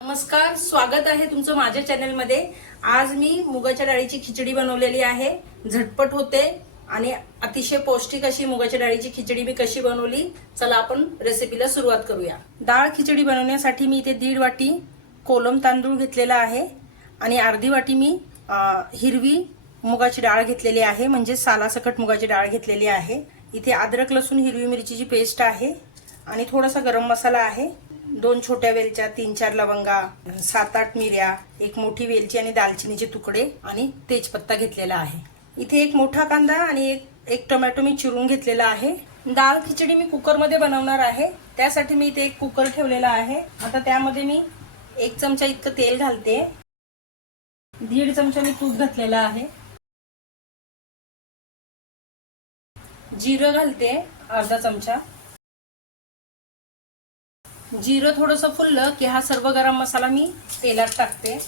नमस्कार स्वागत आहे तुमचं माझ्या चॅनलमध्ये. आज मी मुगाच्या डाळीची खिचडी बनवलेली आहे. झटपट होते आणि अतिशय पौष्टिक अशी मुगाच्या डाळीची खिचडी मी कशी बनवली चला आपण रेसिपीला सुरुवात करूया. डाळ खिचडी बनवण्यासाठी मी इथे दीड वाटी कोलम तांदूळ घेतलेला आहे आणि अर्धी वाटी मी हिरवी मुगाची डाळ घेतलेली आहे म्हणजे सालासकट मुगाची डाळ घेतलेली आहे. इथे अद्रक लसूण हिरवी मिरचीची पेस्ट आहे आणि थोडासा गरम मसाला आहे. दोन छोट्या वेलच्या तीन चार लवंगा सात आठ मिऱ्या एक मोठी वेलची आणि दालचिनीचे तुकडे आणि तेजपत्ता घेतलेला आहे. इथे एक मोठा कांदा आणि एक एक टोमॅटो मी चिरून घेतलेला आहे. डाळ खिचडी मी कुकरमध्ये बनवणार आहे. त्यासाठी मी इथे एक कुकर ठेवलेला आहे. आता त्यामध्ये मी एक चमचा इतकं तेल घालते. दीड चमचा मी तूप घातलेला आहे. जिरं घालते अर्धा चमचा. जिरं थोडंसं फुललं की हा सर्व गरम मसाला मी तेलात टाकते.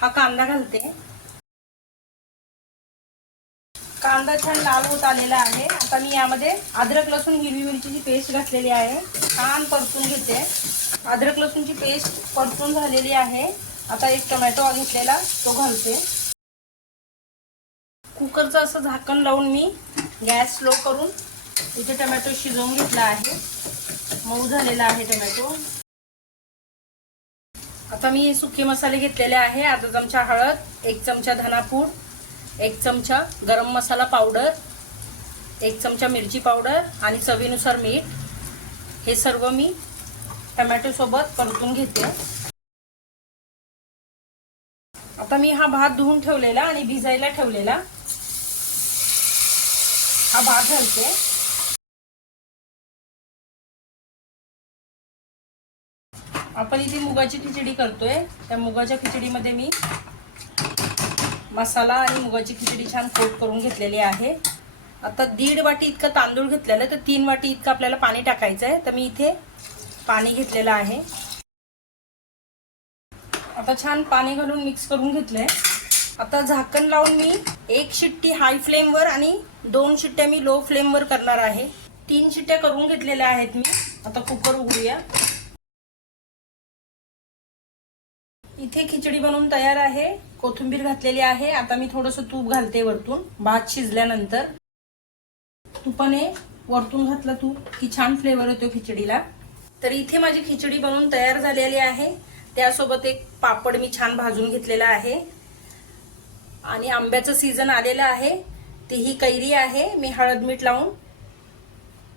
हा कांदा घालते. कांदा छान लाल होत आलेला आहे. आता मी यामध्ये अद्रक लसूण हिरवी मिरचीची पेस्ट घातलेली आहे. छान परतून घेते. अद्रक लसूणची पेस्ट परतून झालेली आहे. आता एक टोमॅटो घेतलेला तो घालते. कुकरचं असं झाकण लावून मी गॅस स्लो करून इथे टोमॅटो शिजवून घेतला आहे. मऊ झालेला आहे टोमॅटो. आता मी सुके मसाले घेतलेले आहे. अर्धा चमचा हळद एक चमचा धनापूड एक चमचा गरम मसाला पावडर एक चमचा मिरची पावडर आणि चवीनुसार मीठ. हे सर्व मी टमॅटोसोबत परतून घेते. आता मी हा भात धुवून ठेवलेला आणि भिजायला ठेवलेला. हा भात घालते आपण इथे मुगाची खिचडी करतोय. त्या मुगाच्या खिचडीमध्ये मी मसाला आणि मुगाची खिचडी छान कोट करून घेतलेली आहे. आता दीड वाटी इतकं तांदूळ घेतलेलं तर तीन वाटी इतकं आपल्याला पाणी टाकायचं आहे. तर मी इथे पाणी घेतलेलं आहे. आता छान पाणी घालून मिक्स करून घेतलंय. आता झाकण लावून मी एक शिट्टी हाय फ्लेमवर आणि दोन शिट्ट्या मी लो फ्लेमवर करणार आहे. तीन शिट्ट्या करून घेतलेल्या आहेत मी. आता कुकर उघडूया. इथे खिचडी बनवून तयार आहे. कोथिंबीर घातलेली आहे. आता मी थोडस तूप घालते वरतून. भात शिजल्यानंतर तुपाने वरतून घातलं तूप. की छान फ्लेवर येतो खिचडीला. तर इथे माझी खिचडी बनवून तयार झालेली आहे. त्यासोबत एक पापड मी छान भाजून घेतलेला आहे. आणि आंब्याचं सीझन आलेलं आहे. ती ही कैरी आहे. मी हळद मीठ लावून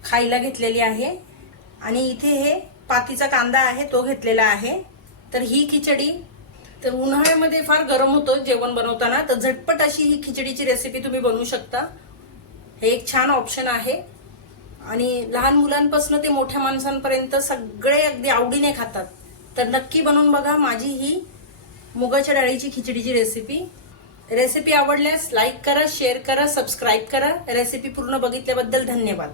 खायला घेतलेली आहे. आणि इथे हे पातीचा कांदा आहे तो घेतलेला आहे. तर ही खिचडी तर उन्हाळ्यामध्ये फार गरम होतं जेवण बनवताना. तर झटपट अशी ही खिचडीची रेसिपी तुम्ही बनवू शकता. हे एक छान ऑप्शन आहे. आणि लहान मुलांपासून ते मोठ्या माणसांपर्यंत सगळे अगदी आवडीने खातात. तर नक्की बनवून बघा माझी ही मुगाच्या डाळीची खिचडीची रेसिपी रेसिपी आवडल्यास लाईक करा शेअर करा सबस्क्राईब करा. रेसिपी पूर्ण बघितल्याबद्दल धन्यवाद.